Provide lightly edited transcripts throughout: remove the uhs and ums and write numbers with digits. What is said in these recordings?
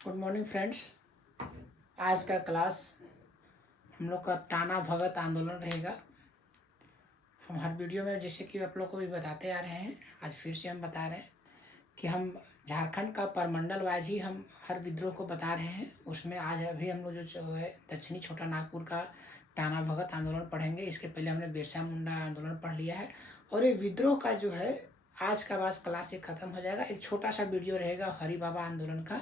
Good morning friends. आज का class हम लोग का टाना भगत आंदोलन रहेगा। हम हर वीडियो में जैसे कि आप लोग को भी बताते आ रहे हैं, आज फिर से हम बता रहे हैं कि हम झारखंड का परमंडल वाइज ही हम हर विद्रोह को बता रहे हैं। उसमें आज अभी हम लोग जो है दक्षिणी छोटा नागपुर का टाना भगत आंदोलन पढ़ेंगे। इसके पहले हमने बिरसा मुंडा आंदोलन पढ़ लिया है और ये विद्रोह का जो है आज का बस क्लास से ख़त्म हो जाएगा। एक छोटा सा वीडियो रहेगा हरि बाबा आंदोलन का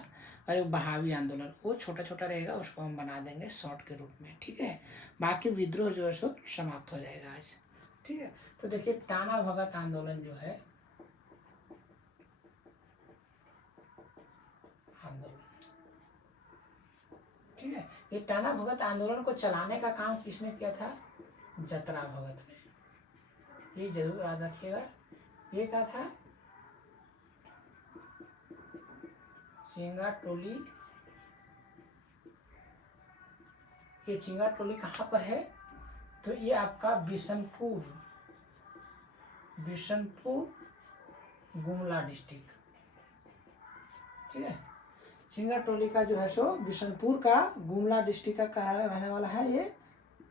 और एक बहावी आंदोलन, वो छोटा छोटा रहेगा, उसको हम बना देंगे शॉर्ट के रूप में, ठीक है। बाकी विद्रोह जो है सो समाप्त हो जाएगा आज, ठीक है। तो देखिए टाना भगत आंदोलन जो है आंदोलन, ठीक है। ये टाना भगत आंदोलन को चलाने का काम किसने किया था? जतरा भगत ने। ये जरूर याद रखिएगा। ये क्या था? चिंगा टोली। ये चिंगा टोली कहाँ पर है? तो ये आपका बिशनपुर गुमला डिस्ट्रिक्ट, ठीक है। चिंगा टोली का जो है सो बिशनपुर का गुमला डिस्ट्रिक्ट का रहने वाला है ये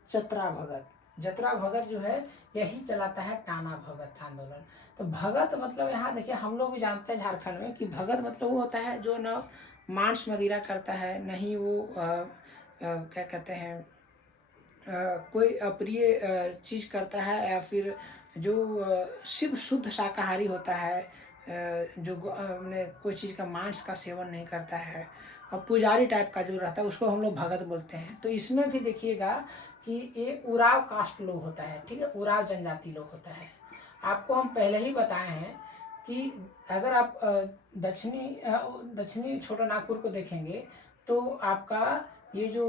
जतरा भगत। जतरा भगत जो है यही चलाता है टाना भगत आंदोलन। तो भगत मतलब यहाँ देखिए हम लोग भी जानते हैं झारखंड में कि भगत मतलब वो होता है जो न मांस मदिरा करता है, नहीं वो क्या कहते हैं कोई अप्रिय चीज़ करता है, या फिर जो शिव शुद्ध शाकाहारी होता है, जो कोई चीज़ का मांस का सेवन नहीं करता है और पुजारी टाइप का जो रहता है उसको हम लोग भगत बोलते हैं। तो इसमें भी देखिएगा कि ये उराव कास्ट लोग होता है, ठीक है, उराव जनजाति लोग होता है। आपको हम पहले ही बताए हैं कि अगर आप दक्षिणी छोटा नागपुर को देखेंगे तो आपका ये जो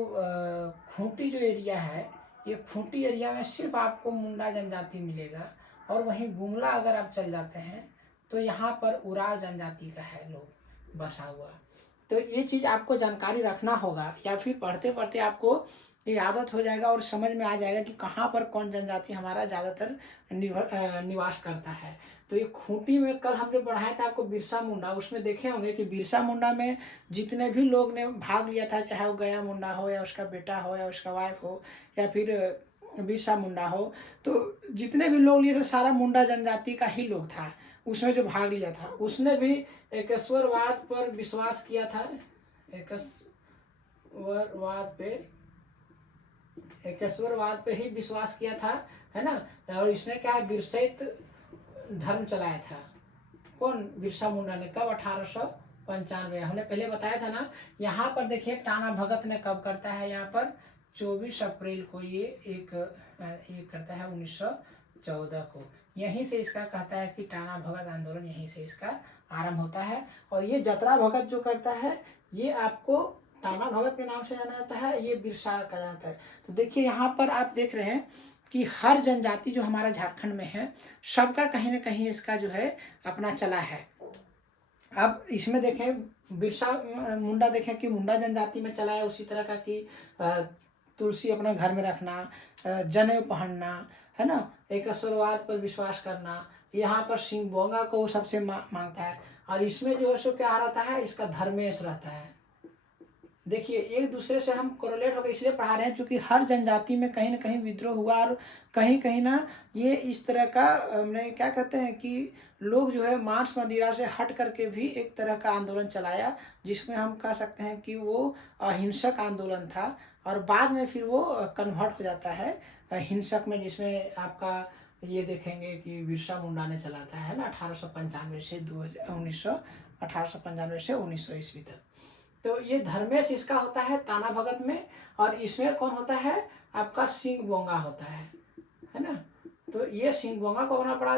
खूंटी जो एरिया है, ये खूंटी एरिया में सिर्फ आपको मुंडा जनजाति मिलेगा। और वहीं गुमला अगर आप चल जाते हैं तो यहाँ पर उराव जनजाति का है लोग बसा हुआ। तो ये चीज़ आपको जानकारी रखना होगा, या फिर पढ़ते पढ़ते आपको ये आदत हो जाएगा और समझ में आ जाएगा कि कहाँ पर कौन जनजाति हमारा ज़्यादातर निवास करता है। तो ये खूंटी में कल हमने पढ़ाया था आपको बिरसा मुंडा, उसमें देखे होंगे कि बिरसा मुंडा में जितने भी लोग ने भाग लिया था, चाहे वो गया मुंडा हो या उसका बेटा हो या उसका वाइफ हो या फिर बिरसा मुंडा हो, तो जितने भी लोग लिए थे सारा मुंडा जनजाति का ही लोग था उसमें जो भाग लिया था। उसने भी एकेश्वरवाद पर विश्वास किया था, एकेश्वरवाद पे ही विश्वास किया था, है ना। और इसने क्या है बिरसैत धर्म चलाया था। कौन? बिरसा मुंडा ने। कब? 1895। हमने पहले बताया था ना। यहाँ पर देखिए टाना भगत ने कब करता है, यहाँ पर 24 अप्रैल को ये करता है 1914 को। यहीं से इसका कहता है कि टाना भगत आंदोलन यहीं से इसका आरंभ होता है। और ये जतरा भगत जो करता है ये आपको टाना भगत के नाम से जाना जाता है, ये बिरसा कहा जाता है। तो देखिए यहाँ पर आप देख रहे हैं कि हर जनजाति जो हमारा झारखंड में है सबका कहीं ना कहीं इसका जो है अपना चला है। अब इसमें देखें बिरसा मुंडा देखें कि मुंडा जनजाति में चला है उसी तरह का कि तुलसी अपना घर में रखना, जनेऊ पहनना, है ना, एकेश्वरवाद पर विश्वास करना। यहाँ पर सिंह बोंगा को सबसे मांगता है। और इसमें जो है सो क्या रहता है, इसका धर्मेश रहता है। देखिए एक दूसरे से हम कोरिलेट होकर इसलिए पढ़ा रहे हैं क्योंकि हर जनजाति में कहीं ना कहीं विद्रोह हुआ और कहीं कहीं ना ये इस तरह का क्या कहते हैं कि लोग जो है मांस मदिरा से हट करके भी एक तरह का आंदोलन चलाया, जिसमें हम कह सकते हैं कि वो अहिंसक आंदोलन था। और बाद में फिर वो कन्वर्ट हो जाता है हिंसक में, जिसमें आपका ये देखेंगे कि बिरसा मुंडा ने चलाता है ना 1895 से 1900 ईस्वी तक। तो ये धर्मेश इसका होता है टाना भगत में। और इसमें कौन होता है? आपका सिंह बोंगा होता है ना। तो ये सिंह बोंगा को अपना बड़ा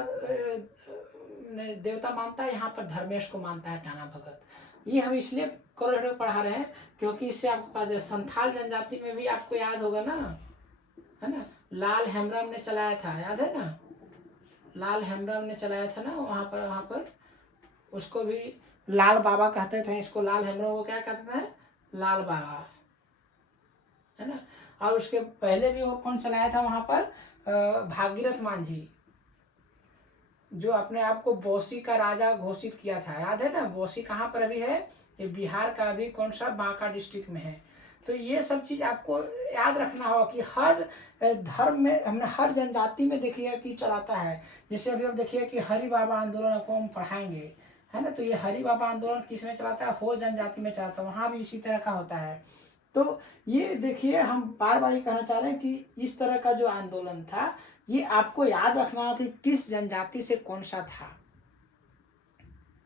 देवता मानता है, यहाँ पर धर्मेश को मानता है टाना भगत। ये हम इसलिए कोरिलेट पढ़ा रहे हैं क्योंकि इससे आपको पास संथाल जनजाति में भी आपको याद होगा ना, है ना, लाल हेम्ब्रम ने चलाया था, याद है ना, लाल हेम्ब्रम ने चलाया था ना वहाँ पर उसको भी लाल बाबा कहते थे। इसको लाल हेम्ब्रम को क्या कहते हैं? लाल बाबा, है ना। और उसके पहले भी वो कौन चलाया था वहाँ पर? भागीरथ मांझी, जो अपने आप को बोसी का राजा घोषित किया था, याद है ना। बोसी कहाँ पर अभी है? ये बिहार का भी कौन सा बांका डिस्ट्रिक्ट में है। तो ये सब चीज़ आपको याद रखना होगा कि हर धर्म में हमने हर जनजाति में देखिए कि चलाता है। जैसे अभी अब देखिए कि हरि बाबा आंदोलन को हम पढ़ाएंगे, है ना, तो ये हरि बाबा आंदोलन किस में चलाता है, हो जनजाति में चलाता है, वहाँ भी इसी तरह का होता है। तो ये देखिए हम बार बार ये कहना चाह रहे हैं कि इस तरह का जो आंदोलन था ये आपको याद रखना हो कि किस जनजाति से कौन सा था,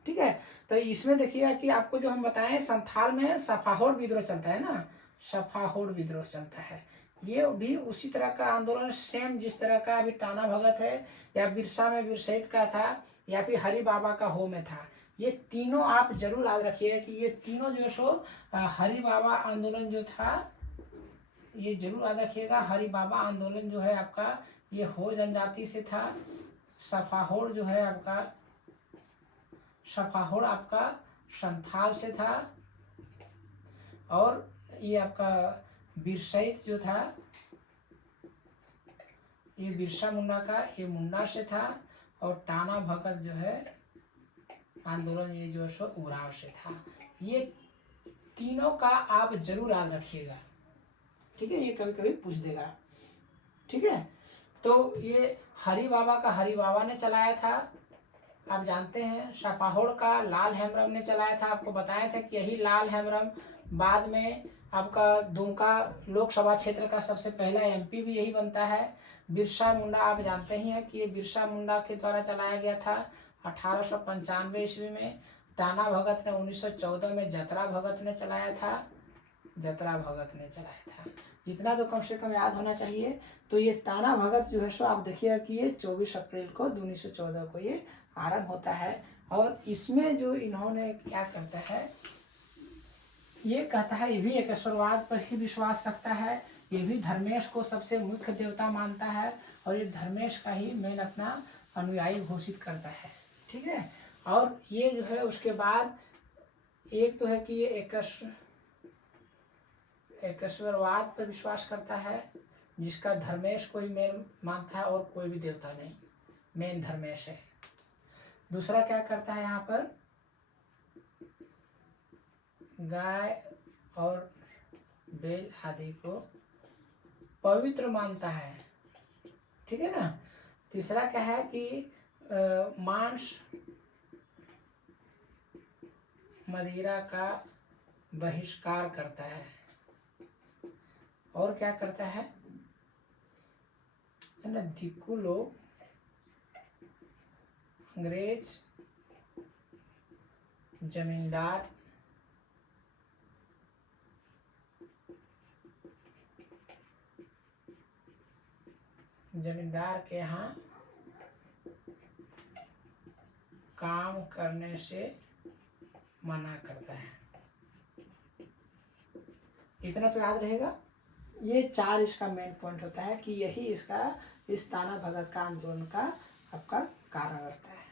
ठीक है। तो इसमें देखिए कि आपको जो हम बताएं संथाल में सफाहोड़ विद्रोह चलता है ना, सफाहोड़ विद्रोह चलता है, ये भी उसी तरह का आंदोलन सेम जिस तरह का अभी टाना भगत है या बिरसा में बिरसैत का था या फिर हरि बाबा का हो में था। ये तीनों आप जरूर याद रखिए कि ये तीनों जो सो हरि बाबा आंदोलन जो था, ये जरूर याद रखिएगा, हरि बाबा आंदोलन जो है आपका ये हो जनजाति से था, सफाहोड़ जो है आपका, सफाहोड़ आपका संथाल से था, और ये आपका बिरसैत जो था ये बिरसा मुंडा का ये मुंडा से था, और टाना भगत जो है आंदोलन ये जो सो उराव से था। ये तीनों का आप जरूर याद रखिएगा, ठीक है, ये कभी कभी पूछ देगा, ठीक है। तो ये हरि बाबा का हरि बाबा ने चलाया था, आप जानते हैं। सफाहोड़ का लाल हेम्ब्रम ने चलाया था, आपको बताया था कि यही लाल हेम्ब्रम बाद में आपका दुमका लोकसभा क्षेत्र का सबसे पहला एमपी भी यही बनता है। बिरसा मुंडा आप जानते ही हैं कि ये बिरसा मुंडा के द्वारा चलाया गया था 1895 ईस्वी में। टाना भगत ने 1914 में जतरा भगत ने चलाया था, जतरा भगत ने चलाया था। इतना तो कम से कम याद होना चाहिए। तो ये टाना भगत जो है सो आप देखिएगा कि ये 24 अप्रैल को 1914 को ये आरंभ होता है, और इसमें जो इन्होंने क्या करता है, ये कहता है, ये भी एकेश्वरवाद पर ही विश्वास रखता है, ये भी धर्मेश को सबसे मुख्य देवता मानता है, और ये धर्मेश का ही मेन अपना अनुयायी घोषित करता है, ठीक है। और ये जो है उसके बाद एक तो है कि ये एकेश्वरवाद पर विश्वास करता है, जिसका धर्मेश को ही मेन मानता है और कोई भी देवता नहीं, मेन धर्मेश है। दूसरा क्या करता है, यहाँ पर गाय और बैल आदि को पवित्र मानता है, ठीक है ना। तीसरा क्या है कि मांस मदिरा का बहिष्कार करता है, और क्या करता है ना, दिक्कू लोग अंग्रेज जमींदार के यहाँ काम करने से मना करता है। इतना तो याद रहेगा। ये चार इसका मेन पॉइंट होता है कि यही इसका इस टाना भगत का आंदोलन का आपका कारण रहता है,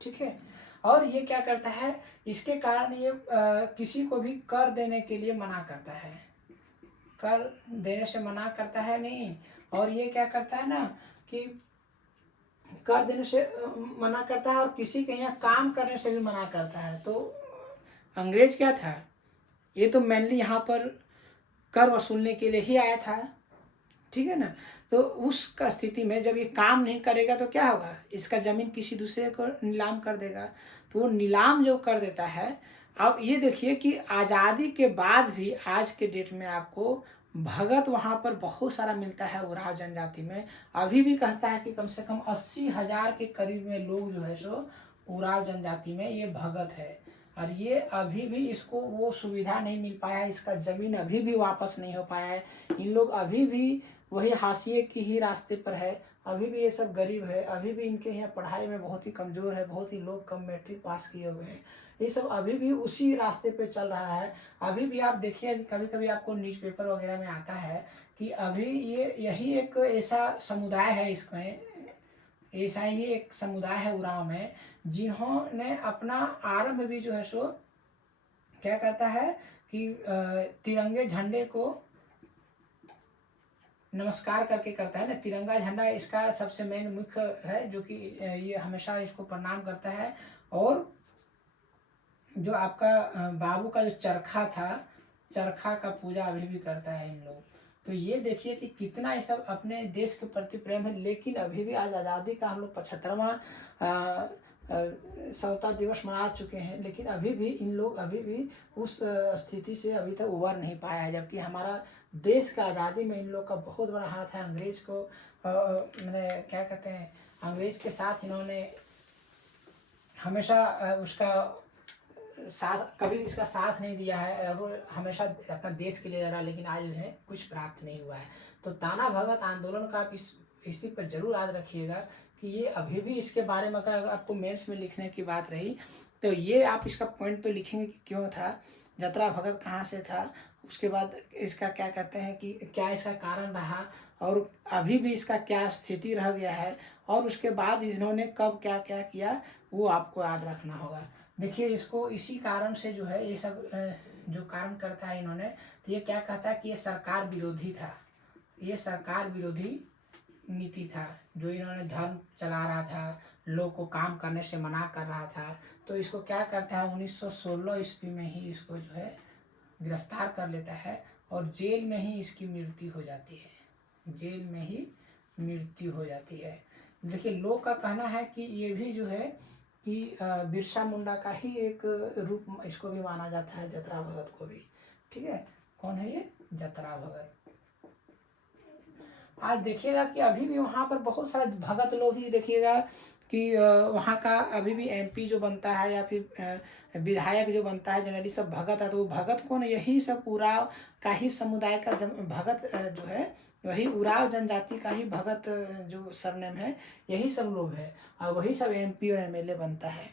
ठीक है। और ये क्या करता है, इसके कारण ये किसी को भी कर देने के लिए मना करता है, कर देने से मना करता है नहीं। और ये क्या करता है ना कि कर देने से मना करता है, और किसी के यहाँ काम करने से भी मना करता है। तो अंग्रेज क्या था, ये तो मेनली यहाँ पर कर वसूलने के लिए ही आया था, ठीक है ना। तो उस का स्थिति में जब ये काम नहीं करेगा तो क्या होगा, इसका ज़मीन किसी दूसरे को नीलाम कर देगा। तो वो नीलाम जो कर देता है। अब ये देखिए कि आज़ादी के बाद भी आज के डेट में आपको भगत वहाँ पर बहुत सारा मिलता है उराव जनजाति में। अभी भी कहता है कि कम से कम 80,000 के करीब में लोग जो है सो उराव जनजाति में ये भगत है, और ये अभी भी इसको वो सुविधा नहीं मिल पाया, इसका ज़मीन अभी भी वापस नहीं हो पाया है। इन लोग अभी भी वही हाशिए की ही रास्ते पर है, अभी भी ये सब गरीब है, अभी भी इनके यहाँ पढ़ाई में बहुत ही कमज़ोर है, बहुत ही लोग कम मैट्रिक पास किए हुए हैं, ये सब अभी भी उसी रास्ते पे चल रहा है। अभी भी आप देखिए कभी कभी आपको न्यूज़पेपर वगैरह में आता है कि अभी ये यही एक ऐसा समुदाय है, इसमें ऐसा ही एक समुदाय है उराव में, जिन्होंने अपना आरंभ भी जो है सो क्या करता है कि तिरंगे झंडे को नमस्कार करके करता है ना। तिरंगा झंडा इसका सबसे मेन मुख्य है, जो कि ये हमेशा इसको प्रणाम करता है। और जो आपका बाबू का जो चरखा था, चरखा का पूजा अभी भी करता है इन लोग। तो ये देखिए कि कितना ये सब अपने देश के प्रति प्रेम है। लेकिन अभी भी आज आज़ादी का हम लोग 75वां स्वतंत्रता दिवस मना चुके हैं, लेकिन अभी भी इन लोग अभी भी उस स्थिति से अभी तक उबर नहीं पाया है। जबकि हमारा देश का आज़ादी में इन लोग का बहुत बड़ा हाथ है। अंग्रेज को मैंने क्या कहते हैं, अंग्रेज के साथ इन्होंने हमेशा उसका साथ, कभी इसका साथ नहीं दिया है और वो हमेशा अपना देश के लिए लड़ा, लेकिन आज उन्हें कुछ प्राप्त नहीं हुआ है। तो ताना भगत आंदोलन का आप इसी पर जरूर याद रखिएगा कि ये अभी भी इसके बारे में अगर आपको मेंस में लिखने की बात रही तो ये आप इसका पॉइंट तो लिखेंगे कि क्यों था, जतरा भगत कहाँ से था, उसके बाद इसका क्या कहते हैं कि क्या इसका कारण रहा और अभी भी इसका क्या स्थिति रह गया है, और उसके बाद इन्होंने कब क्या क्या किया वो आपको याद रखना होगा। देखिए इसको इसी कारण से जो है ये सब जो कारण करता है इन्होंने, तो ये क्या कहता है कि ये सरकार विरोधी था, ये सरकार विरोधी नीति था। जो इन्होंने धर्म चला रहा था, लोग को काम करने से मना कर रहा था, तो इसको क्या करता है 1916 ईस्वी में ही इसको जो है गिरफ्तार कर लेता है और जेल में ही इसकी मृत्यु हो जाती है, जेल में ही मृत्यु हो जाती है। देखिए लोग का कहना है कि ये भी जो है कि बिरसा मुंडा का ही एक रूप इसको भी माना जाता है, जतरा भगत को भी। ठीक है, कौन है ये, जतरा भगत। आज देखिएगा कि अभी भी वहाँ पर बहुत सारे भगत लोग ही देखिएगा कि वहाँ का अभी भी एमपी जो बनता है या फिर विधायक जो बनता है जनरली सब भगत है। तो वो भगत कौन है, यही सब उराव का ही समुदाय का भगत जो है, वही उराव जनजाति का ही भगत जो सरनेम है, यही सब लोग है और वही सब एमपी और एमएलए बनता है।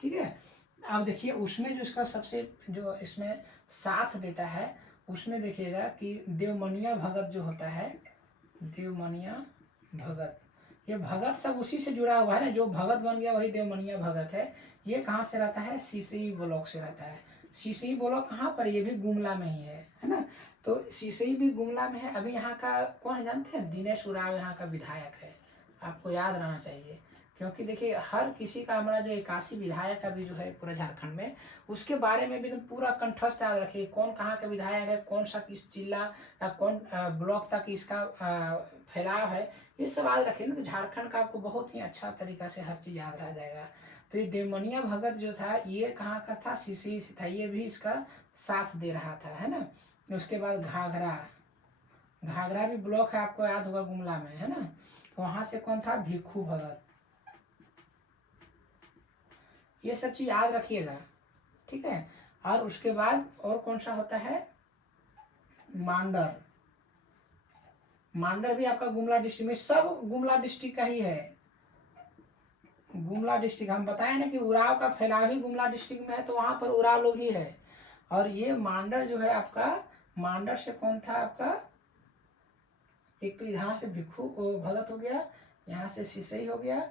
ठीक है, अब देखिए उसमें जो इसका सबसे जो इसमें साथ देता है उसमें देखिएगा कि देवमनिया भगत जो होता है, देवमनिया भगत, ये भगत सब उसी से जुड़ा हुआ है ना, जो भगत बन गया वही देवमनिया भगत है। ये कहाँ से रहता है, सीसई ब्लॉक से रहता है। सीसई ब्लॉक कहाँ पर, ये भी गुमला में ही है ना। तो सीसई भी गुमला में है। अभी यहाँ का कौन है जानते हैं, दिनेश उरांव यहाँ का विधायक है, आपको याद रहना चाहिए। क्योंकि देखिए हर किसी का, हमारा जो 81 विधायक अभी जो है पूरे झारखंड में, उसके बारे में भी तो पूरा कंठस्थ याद रखिए, कौन कहाँ का विधायक है, कौन सा किस जिला या कौन ब्लॉक तक इसका फैलाव है, ये सब याद रखिए ना। तो झारखंड का आपको बहुत ही अच्छा तरीका से हर चीज़ याद रह जाएगा। तो ये देवमनिया भगत जो था ये कहाँ का था, सीसी से था, ये भी इसका साथ दे रहा था, है ना। उसके बाद घाघरा, घाघरा भी ब्लॉक है, आपको याद होगा गुमला में, है ना। तो वहाँ से कौन था, भिक्खू भगत। ये सब चीज याद रखिएगा, ठीक है। और उसके बाद और कौन सा होता है, मांडर, मांडर भी आपका गुमला डिस्ट्रिक्ट में, सब गुमला डिस्ट्रिक्ट का ही है। गुमला डिस्ट्रिक्ट हम बताए ना कि उराव का फैलाव ही गुमला डिस्ट्रिक्ट में है, तो वहां पर उराव लोग ही है। और ये मांडर जो है आपका, मांडर से कौन था आपका, एक तो यहाँ से भिक्खू भगत हो गया, यहाँ से सिसई हो गया,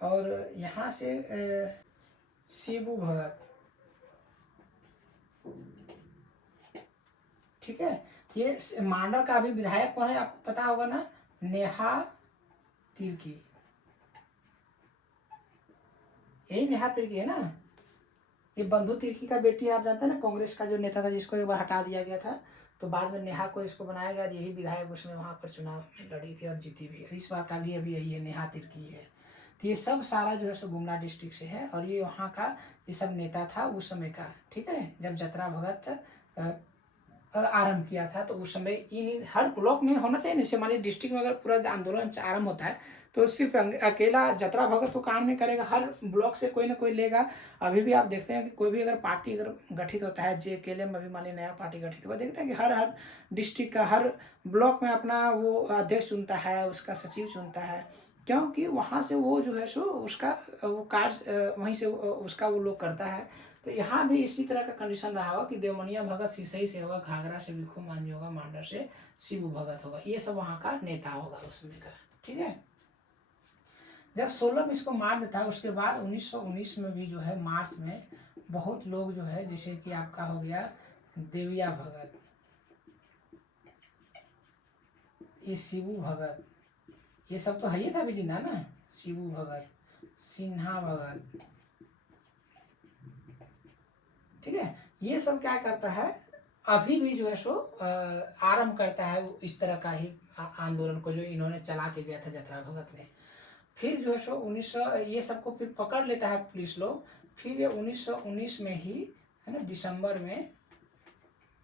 और यहाँ से शिबू भगत। ठीक है, ये मांडर का अभी विधायक कौन है आपको पता होगा ना, नेहा तिर्की, यही नेहा तिर्की है ना। ये बंधु तिर्की का बेटी है, आप जानते हैं ना, कांग्रेस का जो नेता था जिसको एक बार हटा दिया गया था, तो बाद में नेहा को इसको बनाया गया, यही विधायक उसमें वहां पर चुनाव में लड़ी थी और जीती भी। इस बार का भी अभी यही है, नेहा तिर्की है। तो ये सब सारा जो है सो गुमला डिस्ट्रिक्ट से है, और ये वहाँ का ये सब नेता था उस समय का। ठीक है, जब जतरा भगत आरंभ किया था, तो उस समय इन हर ब्लॉक में होना चाहिए। जैसे मान लीजिए डिस्ट्रिक्ट में अगर पूरा आंदोलन आरंभ होता है तो सिर्फ अकेला जतरा भगत तो काम नहीं करेगा, हर ब्लॉक से कोई ना कोई लेगा। अभी भी आप देखते हैं कि कोई भी अगर पार्टी अगर गठित होता है, JKL में अभी मान लीजिए नया पार्टी गठित हुआ, देखते हैं कि हर हर डिस्ट्रिक्ट का हर ब्लॉक में अपना वो अध्यक्ष चुनता है, उसका सचिव चुनता है, क्योंकि वहाँ से वो जो है सो उसका वो कार्य वहीं से उसका वो लोग करता है। तो यहाँ भी इसी तरह का कंडीशन रहा होगा कि देवमनिया भगत सिसई से होगा, घाघरा से भिक्खू मांझी होगा, मांडर से शिबू भगत होगा, ये सब वहाँ का नेता होगा उस समय का। ठीक है, जब 16 में इसको मार देता है, उसके बाद 1919 में भी जो है मार्च में बहुत लोग जो है, जैसे कि आपका हो गया देविया भगत, ये शिबू भगत, ये सब तो है ही था भी जिंदा ना, शिबू भगत, सिन्हा भगत, ठीक है। ये सब क्या करता है, अभी भी जो है सो आरंभ करता है इस तरह का ही आंदोलन को जो इन्होंने चला के गया था जतरा भगत ने। फिर जो है सो 1900 ये सबको फिर पकड़ लेता है पुलिस लोग। फिर ये 1919 में ही, है ना, दिसंबर में,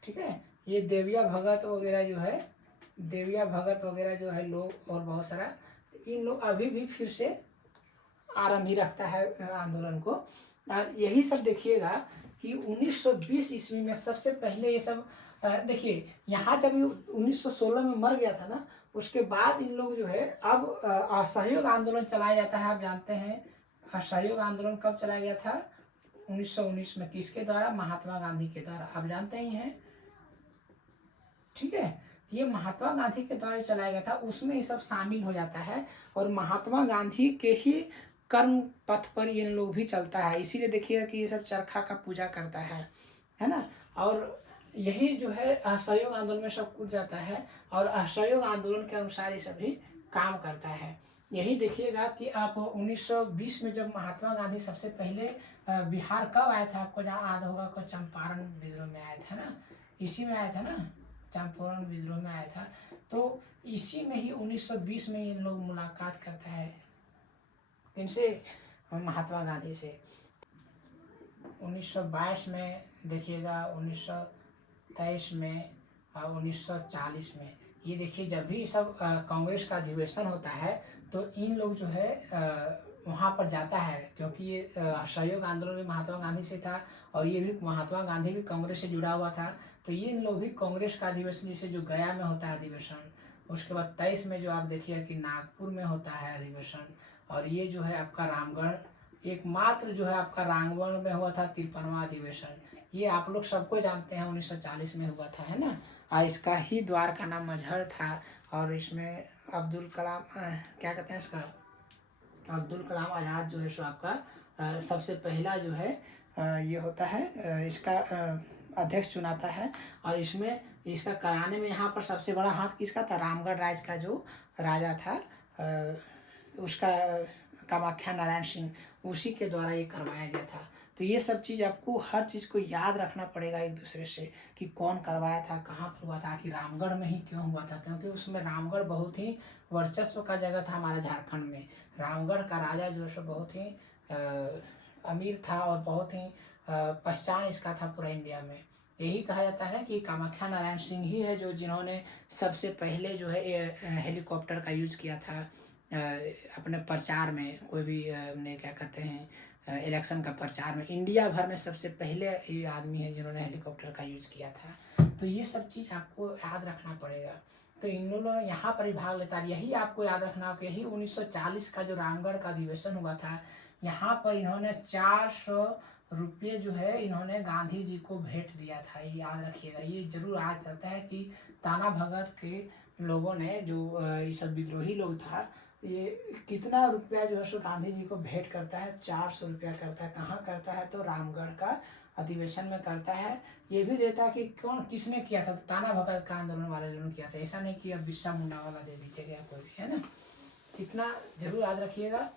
ठीक है, ये देविया भगत वगैरह जो है, देविया भगत वगैरह जो है लोग, और बहुत सारा इन लोग अभी भी फिर से आरंभ ही रखता है आंदोलन को। और यही सब देखिएगा कि 1920 ईस्वी में सबसे पहले ये सब देखिए, यहाँ जब ये 1916 में मर गया था ना, उसके बाद इन लोग जो है अब असहयोग आंदोलन चलाया जाता है। आप जानते हैं असहयोग आंदोलन कब चलाया गया था? 1919 में। किसके द्वारा? महात्मा गांधी के द्वारा। आप जानते ही हैं, ठीक है। ये महात्मा गांधी के द्वारा चलाया गया था, उसमें ये सब शामिल हो जाता है। और महात्मा गांधी के ही कर्म पथ पर ये लोग भी चलता है। इसीलिए देखिएगा कि ये सब चरखा का पूजा करता है ना। और यही जो है असहयोग आंदोलन में सब कुछ जाता है, और असहयोग आंदोलन के अनुसार ये सभी काम करता है। यही देखिएगा कि आप 1920 में जब महात्मा गांधी सबसे पहले बिहार कब आया था, आपको जहाँ याद होगा को चंपारण विद्रोह में आया था ना, इसी में आया था ना, चंपारण विद्रोह में आया था। तो इसी में ही 1920 में इन लोग मुलाकात करता है, इनसे, महात्मा गांधी से। 1922 में देखिएगा, 1923 में और 1940 में, ये देखिए जब भी सब कांग्रेस का अधिवेशन होता है तो इन लोग जो है वहाँ पर जाता है, क्योंकि ये असहयोग आंदोलन भी महात्मा गांधी से था, और ये भी महात्मा गांधी भी कांग्रेस से जुड़ा हुआ था। तो ये इन लोग भी कांग्रेस का अधिवेशन, जैसे जो गया में होता है अधिवेशन, उसके बाद 23 में जो आप देखिए कि नागपुर में होता है अधिवेशन, और ये जो है आपका रामगढ़ एकमात्र जो है आपका रामगढ़ में हुआ था 53वां अधिवेशन। ये आप लोग सबको जानते हैं 1940 में हुआ था, है ना। और इसका ही द्वार का नाम मजहर था, और इसमें अब्दुल कलाम क्या कहते हैं इसका, अब्दुल कलाम आज़ाद जो है सो आपका सबसे पहला जो है ये होता है इसका अध्यक्ष चुनाता है। और इसमें इसका कराने में यहाँ पर सबसे बड़ा हाथ किसका था? रामगढ़ राज्य का जो राजा था उसका कामाख्या नारायण सिंह, उसी के द्वारा ये करवाया गया था। तो ये सब चीज़ आपको, हर चीज़ को याद रखना पड़ेगा एक दूसरे से, कि कौन करवाया था, कहाँ पर हुआ था, कि रामगढ़ में ही क्यों हुआ था। क्योंकि उसमें रामगढ़ बहुत ही वर्चस्व का जगह था हमारे झारखंड में। रामगढ़ का राजा जो है बहुत ही अमीर था, और बहुत ही पहचान इसका था पूरा इंडिया में। यही कहा जाता है कि कामाख्या नारायण सिंह ही है जो जिन्होंने सबसे पहले जो है हेलीकॉप्टर का यूज़ किया था अपने प्रचार में। कोई भी अपने क्या कहते हैं इलेक्शन का प्रचार में, इंडिया भर में सबसे पहले ये आदमी है जिन्होंने हेलीकॉप्टर का यूज़ किया था। तो ये सब चीज़ आपको याद रखना पड़ेगा। तो इन लोगों ने यहाँ पर ही भाग लेता है। यही आपको याद रखना होगा, यही 1940 का जो रामगढ़ का अधिवेशन हुआ था, यहाँ पर इन्होंने 400 रुपये जो है इन्होंने गांधी जी को भेंट दिया था। ये याद रखिएगा, ये जरूर आज जाता है कि ताना भगत के लोगों ने, जो ये सब विद्रोही लोग था, ये कितना रुपया जो है सो गांधी जी को भेंट करता है? 400 रुपया करता है। कहाँ करता है? तो रामगढ़ का अधिवेशन में करता है। ये भी देता है कि कौन किसने किया था, तो ताना भगत का आंदोलन वाले लोगों ने किया था। ऐसा नहीं कि अब बिरसा मुंडा वाला दे दीजिएगा कोई भी, है ना। इतना जरूर याद रखिएगा,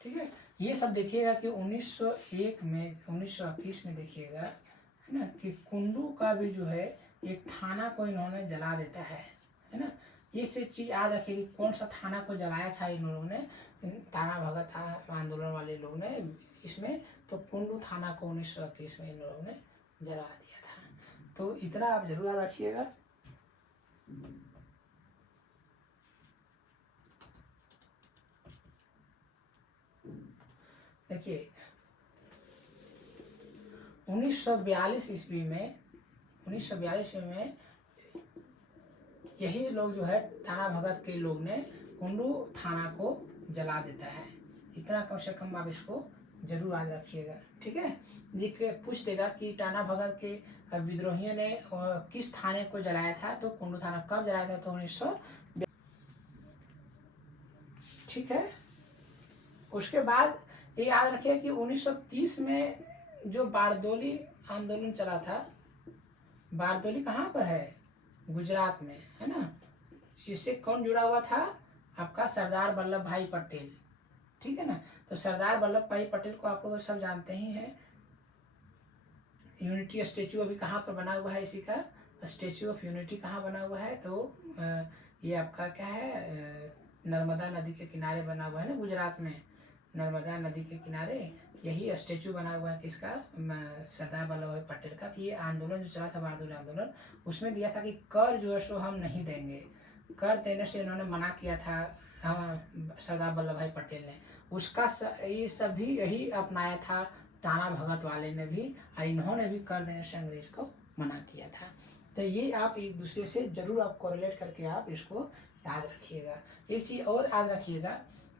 ठीक है। ये सब देखिएगा कि 1901 में, 1921 में देखिएगा, है ना, कि कुंडू का भी जो है एक थाना को इन्होंने जला देता है ना। ये सब चीज़ याद रखिए कि कौन सा थाना को जलाया था इन लोगों ने, ताना भगत आंदोलन वाले लोग ने इसमें। तो कुंडू थाना को 1921 में इन लोगों ने जला दिया था। तो इतना आप जरूर याद रखिएगा। देखिए 1942 ईस्वी में, 1942 में यही लोग जो है ताना भगत के लोग ने कुंडू थाना को जला देता है। इतना कम से कम आप इसको जरूर याद रखिएगा, ठीक है। लिख के पूछ देगा कि ताना भगत के विद्रोहियों ने किस थाने को जलाया था, तो कुंडू थाना कब जलाया था, तो 1900, ठीक है। उसके बाद ये याद रखिए कि 1930 में जो बारदोली आंदोलन चला था, बारदोली कहाँ पर है? गुजरात में, है ना। जिससे कौन जुड़ा हुआ था? आपका सरदार वल्लभ भाई पटेल, ठीक है ना। तो सरदार वल्लभ भाई पटेल को आप लोग सब जानते ही हैं, यूनिटी स्टेचू अभी कहाँ पर बना हुआ है इसी का, स्टेचू ऑफ यूनिटी कहाँ बना हुआ है, तो ये आपका क्या है, नर्मदा नदी के किनारे बना हुआ है ना, गुजरात में नर्मदा नदी के किनारे यही स्टेचू बना हुआ है किसका, सरदार वल्लभ भाई पटेल का। तो ये आंदोलन जो चला था बारडोली आंदोलन, उसमें दिया था कि कर जो है सो हम नहीं देंगे, कर देने से इन्होंने मना किया था सरदार वल्लभ भाई पटेल ने, उसका ये सभी यही अपनाया था, ताना भगत वाले ने भी, और इन्होंने भी कर देने से अंग्रेज को मना किया था। तो ये आप एक दूसरे से जरूर आप कोरिलेट करके आप इसको याद रखिएगा। एक चीज़ और याद रखिएगा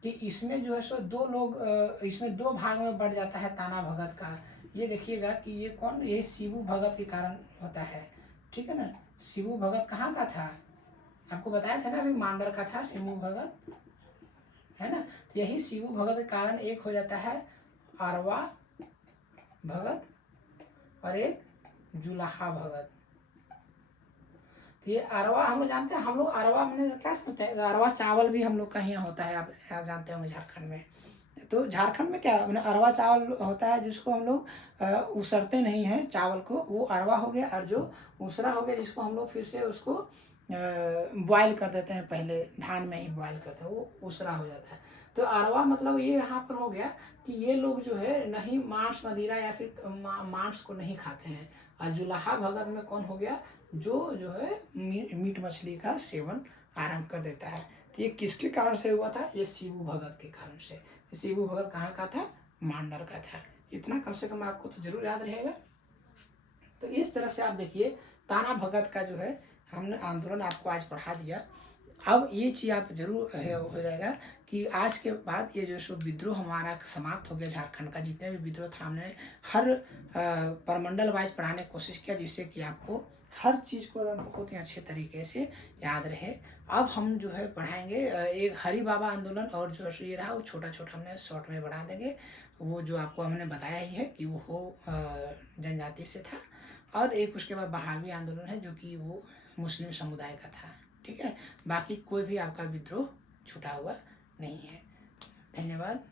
कि इसमें जो है सो दो लोग, इसमें दो भाग में बढ़ जाता है ताना भगत का। ये देखिएगा कि ये कौन, ये शिबू भगत के कारण होता है, ठीक है ना। शिबू भगत कहाँ का था, आपको बताया था ना अभी, मांडर का था शिबू भगत, है ना। तो यही शिबू भगत के कारण एक हो जाता है अरवा भगत और एक जुलाहा भगत। तो ये अरवा हम लोग जानते हैं, हम लोग अरवा मैंने क्या समझते हैं, अरवा चावल भी हम लोग का यहाँ होता है, आप यहाँ जानते होंगे झारखंड में। तो झारखंड में क्या मैंने अरवा चावल होता है जिसको हम लोग उसरते नहीं हैं चावल को, वो अरवा हो गया, और जो उसरा हो गया जिसको हम लोग फिर से उसको बॉयल कर देते हैं, पहले धान में ही बॉयल करते हैं, वो उसरा हो जाता है। तो अरवा मतलब ये यहाँ पर हो गया कि ये लोग जो है नहीं मांस मदिरा या फिर मांस को नहीं खाते हैं। और जुलाहा भगत में कौन हो गया, जो है मीट मछली का सेवन आरंभ कर देता है। तो ये किसके कारण से हुआ था, ये शिबू भगत के कारण से। शिबू भगत कहाँ का था, मांडर का था। इतना कम से कम आपको तो जरूर याद रहेगा। तो इस तरह से आप देखिए ताना भगत का जो है हमने आंदोलन आपको आज पढ़ा दिया। अब ये चीज़ आप जरूर हो जाएगा कि आज के बाद ये जो सो विद्रोह हमारा समाप्त हो गया, झारखंड का जितने भी विद्रोह था हमने हर परमंडल वाइज पढ़ाने की कोशिश किया, जिससे कि आपको हर चीज़ को बहुत ही अच्छे तरीके से याद रहे। अब हम जो है पढ़ाएंगे एक हरि बाबा आंदोलन, और जो ये रहा वो छोटा छोटा हमने शॉर्ट में बढ़ा देंगे। वो जो आपको हमने बताया ही है कि वो जनजाति से था, और एक उसके बाद बहावी आंदोलन है जो कि वो मुस्लिम समुदाय का था, ठीक है। बाकी कोई भी आपका विद्रोह छूटा हुआ नहीं है। धन्यवाद।